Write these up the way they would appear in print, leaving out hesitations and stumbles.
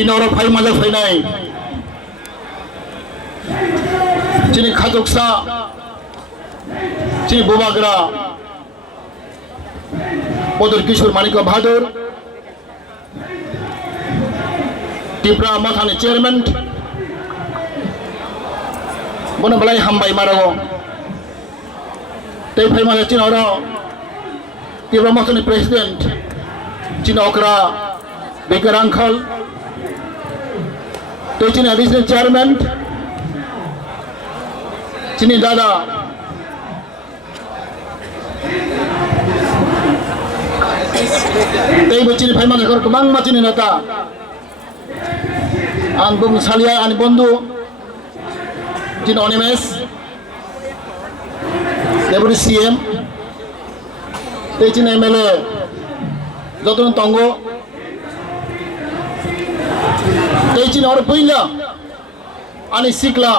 तीनों फाइ माजा फैनाय चिनी खाजोक्सा चिनी बोबाग्रा बदर किशोर मानिक बहादुर त्रिपुरा माथानि चेयरमैन बन बलाई हामबाय मारागो तै फाइ माजा चिनोरो त्रिपुरा माथानि प्रेसिडेंट चिनो ओकरा बेकर अंकल तो चिनी एडिशनल चेयरमैन चिनी दादा तै चिनी फाइ माजा गोबां मानसिनि नेता आं बुंनो सालिया आंनि बन्धु चिनी अनिमेश डेपुटी सीएम तै चिनी एमएलए जतन तंगो तै चिनी और पहिला आनि सिक्ला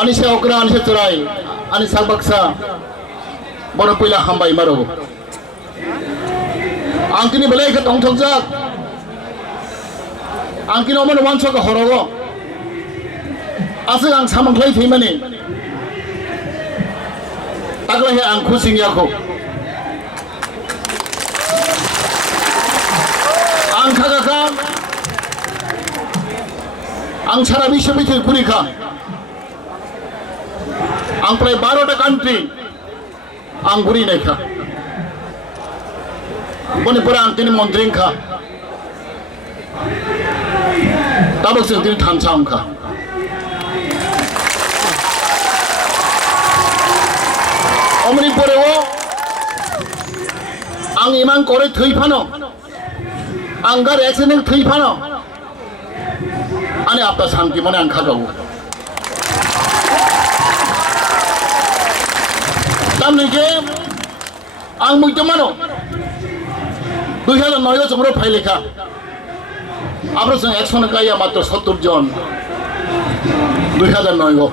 आनि से ओकरा आनि से चराय आनि साबक्सा बड़ पहिला हामबाय मारो आं तिनि बेलाय तंग थकजाक आं किन अमन वानसक हरगो आसे आं सामंख्लाय फैमानि तागलाय आं खुसिंयाखौ आं थागाखा आं सारा विश्व बिथि खुरिखा आं प्राय 12टा कान्ट्री आं गुरिनायखा बनिपुरा आं तिनि मन्त्रिंखा ताबक जों दिन थानसांखा अमनि परेव आं इमान करे थैफानो आं गार एक्सिडेंट थैफानो आनि आपता शांति माने आं खागावो तामनिके आं मुइतो मानो 2009 जोंरो फाइलेखा आब्रो जों एक्शन गाया मात्र 70 जन 2009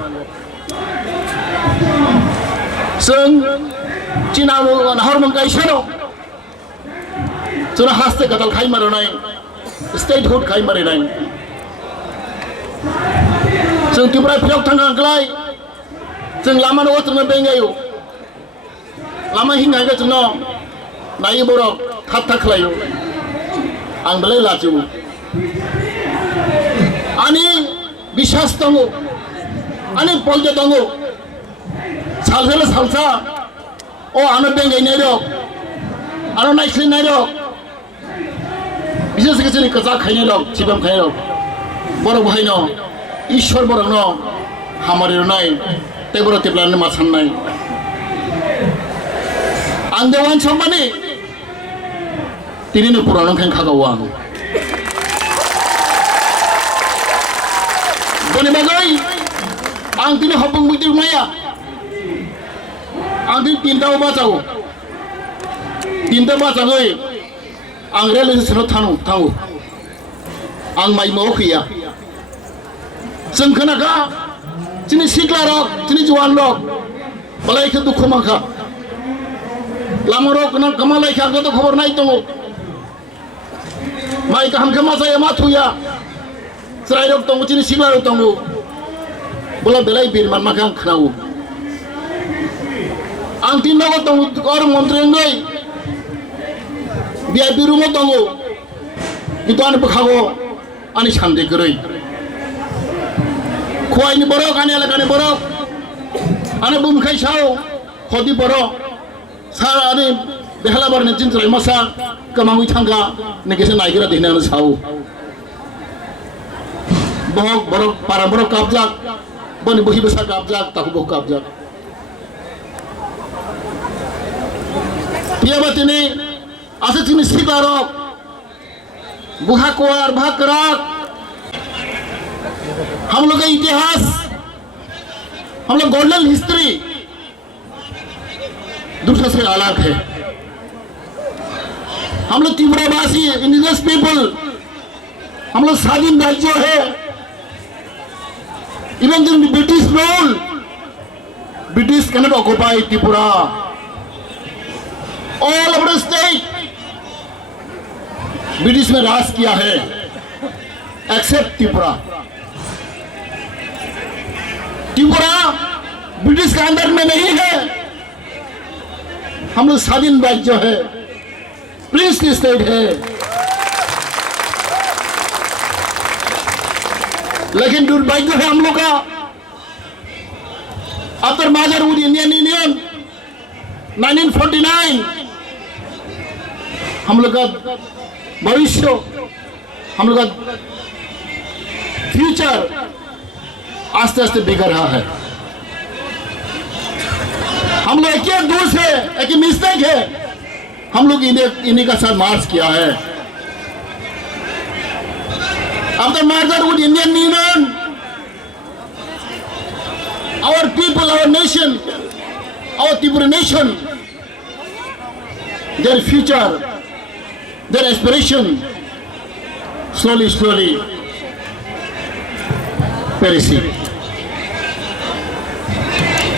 जों चिनामो हरमन गायसनो जों हास्ते गदल खाइ मारनाय स्टेटहुड खाइ मारनाय जों त्रिपुरा फिराव थांगांलाय जों लामा न'आव जों बेंगायो लामा हिंगायगा जों नायो बरक थाब थाखलायो आं बेलाय लाजोबो आनि विश्वास दङ आनि बलजे दङ सालसेल सालसा ओ आनो बेंगायनाय दं आनो नायस्लिनाय दं बिसेस किसुनि कजा खायनाय दं सिबाम खायनाय दं बर' बहायनो ईश्वर बर'नो हामारिनाय ते बर' तेब्लानो मा साननाय आं देवान सम्मानि तिनिनो पुरानो खाय खागाव आं बने बागै आं दिनै हबं मुइदिर माया आं दिनै तीनटा बाजाव तीनटा बाजागै आं रेलवे स्टेशनाव थाङो आं माइ माव फैया जों खोनाखा दिनै सिख्ला रक दिनै जवान रक बलायखौ दुखु माखा लामा रक ना कमालायखा आंथ' खबर नाय दङ माइ गाहामखौ मा जाया मा थुया Serai dok tunggu cini sila dok tunggu, bola belai bir man makan kenau. Angtin dok tunggu orang menteri enggak, biar biru mau tunggu, itu ane bekhago, ane sandi kerai. Kuai ini borok, ane alak ane borok, ane bumkai sao, khodi borok, sara ane behala bar necin serai masa, kemangui tangga, negesi naik kira dihna ane sao. Bohong borok para borok kabjak, bani bohi besar kabjak, tahu boh kabjak. Dia bat ini asal sini sitarok, buha kuar, buha kerak. हम लोग का इतिहास, हम लोग golden history दूसरे से अलग है. हम लोग त्रिपुरावासी इंडिजिनस पीपल, हम लोग स्वाधीन राज्य है. Even during the British rule, British cannot occupy Tripura. All over the state, British में राज किया है. एक्सेप्ट त्रिपुरा। त्रिपुरा ब्रिटिश के अंदर में नहीं है, हम लोग स्वाधीन राज्य है, प्रिंसली स्टेट है। लेकिन दुर्भाग्य है हम लोग का, after merger with Indian union 1949 हम लोग का भविष्य, हम लोग का फ्यूचर आस्ते आस्ते बिगड़ रहा है। हम लोग एक दूर से एक मिस्टेक है, हम लोग इन्हीं का साथ मार्च किया है। After merger with Indian Union, our people, our nation, our Tripura nation, their future, their aspiration, slowly perishing.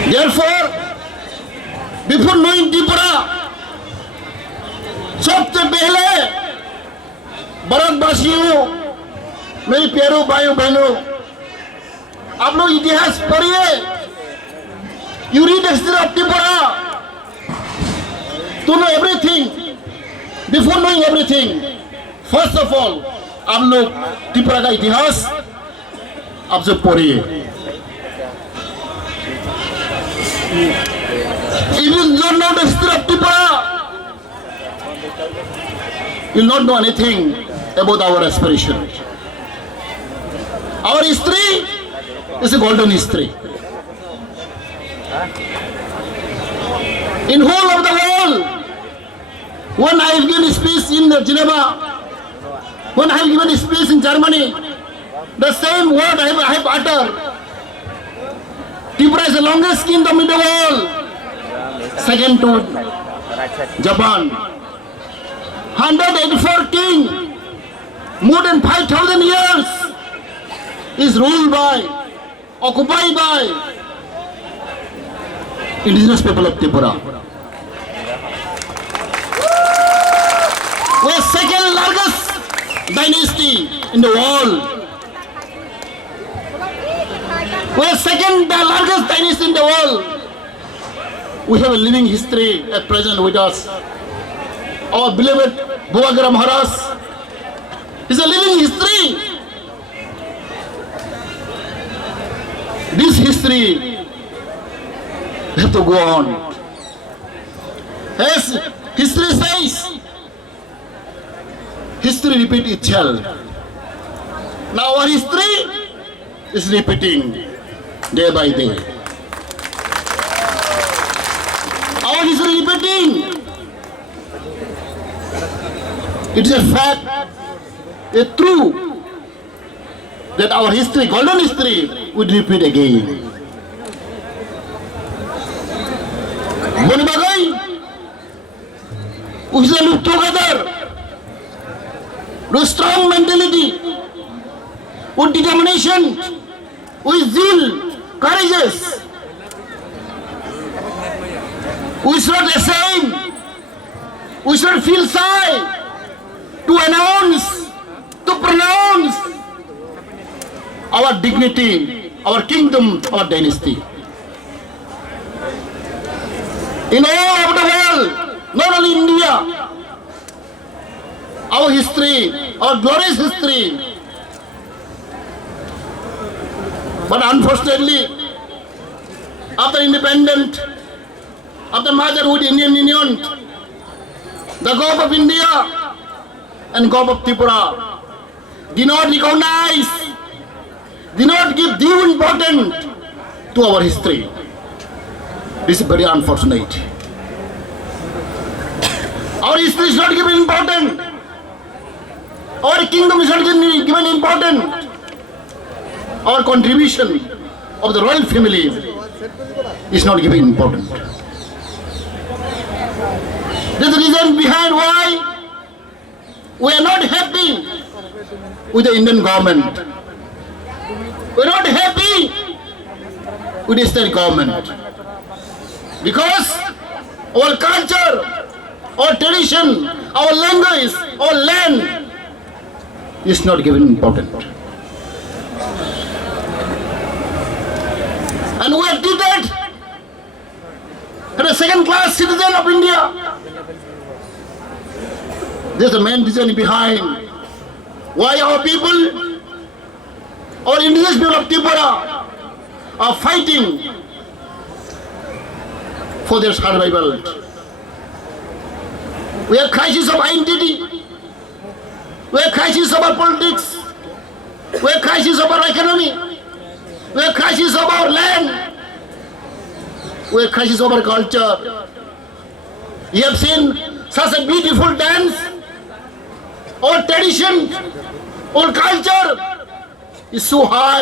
Therefore, before knowing Tripura, सबसे पहले भारतवासियों, मेरे प्यारों भाइयों बहनों, आप लोग इतिहास पढ़िए। You read history of Tripura to know everything. Before knowing everything, first of all आप लोग त्रिपुरा का इतिहास आप सब पढ़िए। If you don't know the history of Tripura, you will not know anything about our aspiration. Our history is a golden history. In whole of the world, when I have given speech in Geneva, when I have given speech in Germany, the same word I have uttered. Tripura is the longest kingdom in the world, second to Japan. 184 king, more than 5,000 years. Is ruled by, occupied by indigenous people of Tripura. We are second largest dynasty in the world. We are second largest dynasty in the world. We have a living history at present with us. Our beloved Bhuvagira Maharaj is a living history. This history have to go on. As history says, history repeats itself. Now our history is repeating day by day. Our history repeating. It is a fact, a true, that our history, golden history, would repeat again. Bonibagai, we shall live together with strong mentality, with determination, with zeal, courageous. We should not ashamed, we should not feel shy to announce, to pronounce our dignity, our kingdom, our dynasty. In all of the world, not only India, our history, our glorious history. But unfortunately, after independence, after merger with Indian Union, the government of India and government of Tripura did not recognize, did not give due importance to our history. This is very unfortunate. Our history is not given importance. Our kingdom is not given importance. Our contribution of the royal family is not given importance. This is the reason behind why we are not happy with the Indian government. We are not happy with the state government. Because our culture, our tradition, our language, our land is not given importance. and who are treated as a second-class citizen of India. There's the main reason behind why our people, our indigenous people of Tripura, are fighting for their survival. We have crisis of identity. We have crisis of our politics. We have crisis of our economy. We have crisis of our land. We have crisis of our culture. You have seen such a beautiful dance. Our tradition, our culture is so high.